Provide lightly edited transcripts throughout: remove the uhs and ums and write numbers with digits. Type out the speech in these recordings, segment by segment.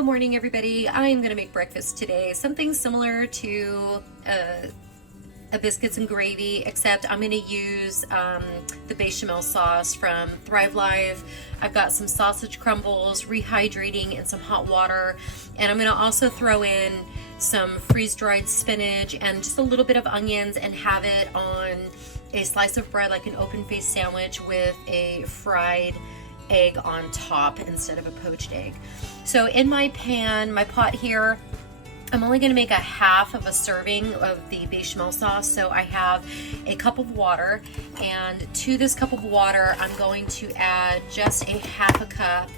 Good morning, everybody. I'm gonna make breakfast today. Something similar to a biscuits and gravy, except I'm gonna use the bechamel sauce from Thrive Life. I've got some sausage crumbles, rehydrating in some hot water, and I'm gonna also throw in some freeze-dried spinach and just a little bit of onions and have it on a slice of bread, like an open-faced sandwich with a fried egg on top instead of a poached egg. So in my pan, my pot here, I'm only going to make a half of a serving of the bechamel sauce. So I have a cup of water, and to this cup of water I'm going to add just a half a cup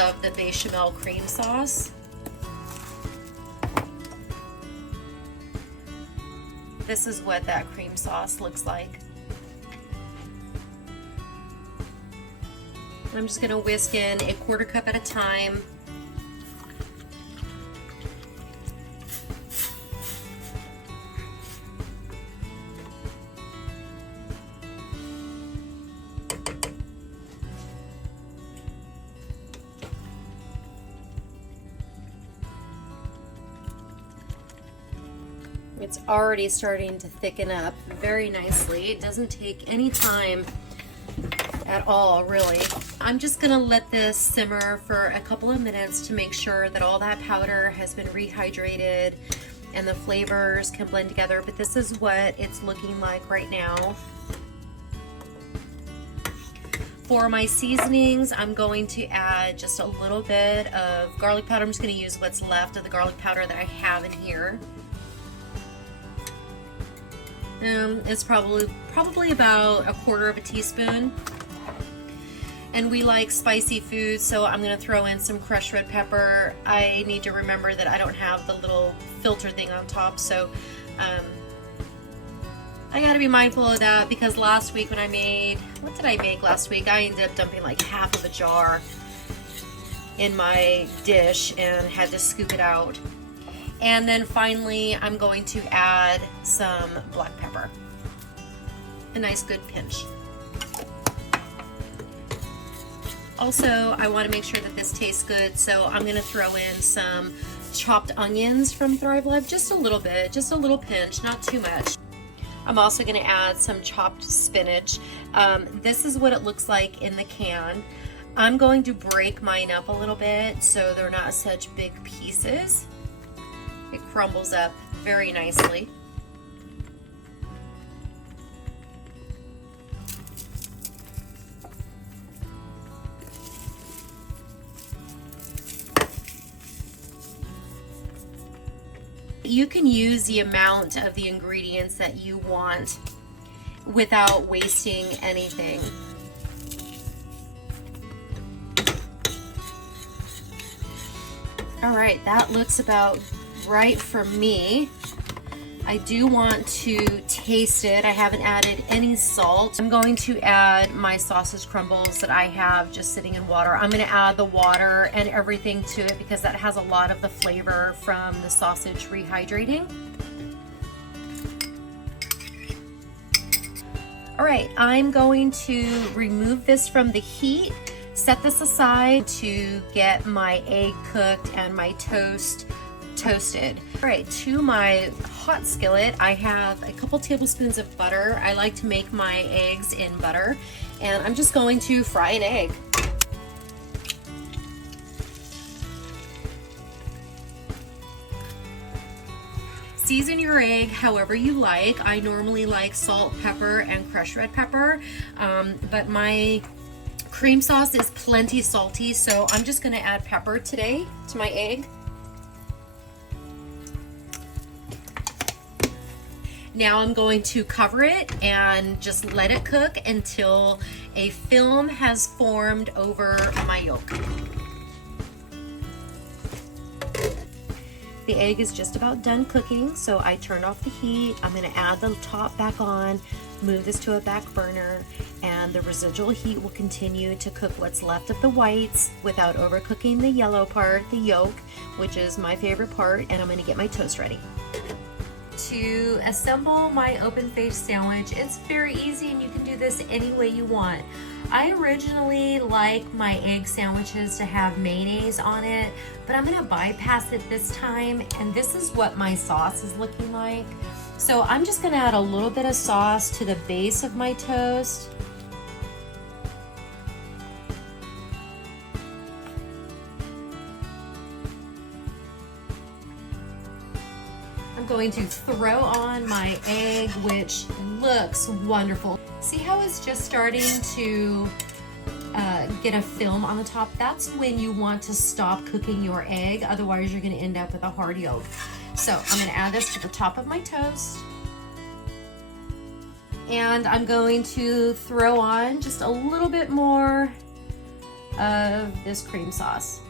of the bechamel cream sauce. This is what that cream sauce looks like. I'm just going to whisk in a quarter cup at a time. It's already starting to thicken up very nicely. It doesn't take any time at all, really. I'm just gonna let this simmer for a couple of minutes to make sure that all that powder has been rehydrated and the flavors can blend together, but this is what it's looking like right now. For my seasonings, I'm going to add just a little bit of garlic powder. I'm just gonna use what's left of the garlic powder that I have in here. It's probably about a quarter of a teaspoon. And we like spicy food, so I'm gonna throw in some crushed red pepper. I need to remember that I don't have the little filter thing on top, so I gotta be mindful of that, because last week when I made, what did I make last week? I ended up dumping like half of a jar in my dish and had to scoop it out. And then finally, I'm going to add some black pepper. A nice good pinch. Also, I want to make sure that this tastes good, so I'm going to throw in some chopped onions from Thrive Life, just a little bit, just a little pinch, not too much. I'm also going to add some chopped spinach. This is what it looks like in the can. I'm going to break mine up a little bit so they're not such big pieces. It crumbles up very nicely. You can use the amount of the ingredients that you want without wasting anything. All right, that looks about right for me. I do want to taste it. I haven't added any salt. I'm going to add my sausage crumbles that I have just sitting in water. I'm going to add the water and everything to it because that has a lot of the flavor from the sausage rehydrating. All right, I'm going to remove this from the heat, set this aside to get my egg cooked and my toast toasted. All right, to my hot skillet, I have a couple tablespoons of butter. I like to make my eggs in butter, and I'm just going to fry an egg. Season your egg however you like. I normally like salt, pepper, and crushed red pepper, but my cream sauce is plenty salty, so I'm just gonna add pepper today to my egg. Now I'm going to cover it and just let it cook until a film has formed over my yolk. The egg is just about done cooking, so I turned off the heat. I'm going to add the top back on, move this to a back burner, and the residual heat will continue to cook what's left of the whites without overcooking the yellow part, the yolk, which is my favorite part, and I'm going to get my toast ready. To assemble my open-faced sandwich, it's very easy and you can do this any way you want. I originally like my egg sandwiches to have mayonnaise on it, but I'm gonna bypass it this time, and this is what my sauce is looking like. So I'm just gonna add a little bit of sauce to the base of my toast. I'm going to throw on my egg, which looks wonderful. See how it's just starting to get a film on the top? That's when you want to stop cooking your egg, otherwise you're gonna end up with a hard yolk. So I'm gonna add this to the top of my toast. And I'm going to throw on just a little bit more of this cream sauce.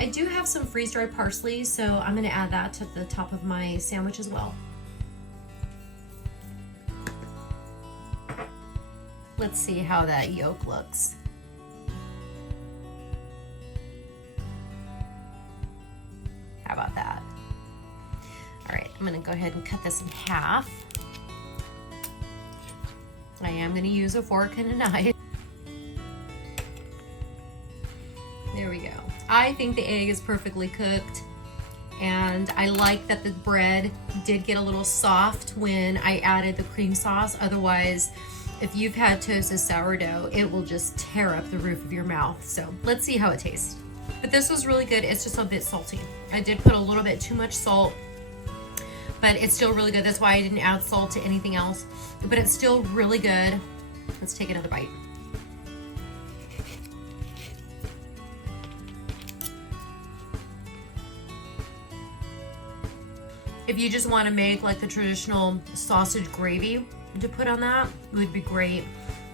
I do have some freeze-dried parsley, so I'm gonna add that to the top of my sandwich as well. Let's see how that yolk looks. How about that? All right, I'm gonna go ahead and cut this in half. I am gonna use a fork and a knife. There we go. I think the egg is perfectly cooked, and I like that the bread did get a little soft when I added the cream sauce. Otherwise, if you've had toasted sourdough, it will just tear up the roof of your mouth. So let's see how it tastes. But this was really good. It's just a bit salty. I did put a little bit too much salt, but it's still really good. That's why I didn't add salt to anything else, but it's still really good. Let's take another bite. If you just want to make like the traditional sausage gravy to put on that, it would be great.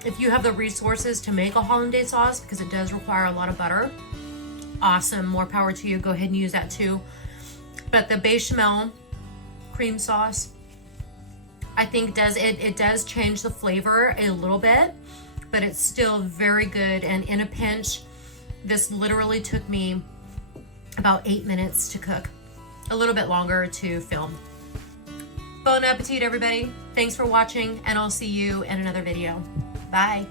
If you have the resources to make a hollandaise sauce, because it does require a lot of butter, awesome, more power to you. Go ahead and use that too. But the bechamel cream sauce, I think it does change the flavor a little bit, but it's still very good. And in a pinch, this literally took me about 8 minutes to cook. A little bit longer to film. Bon appetit, everybody. Thanks for watching, and I'll see you in another video. Bye.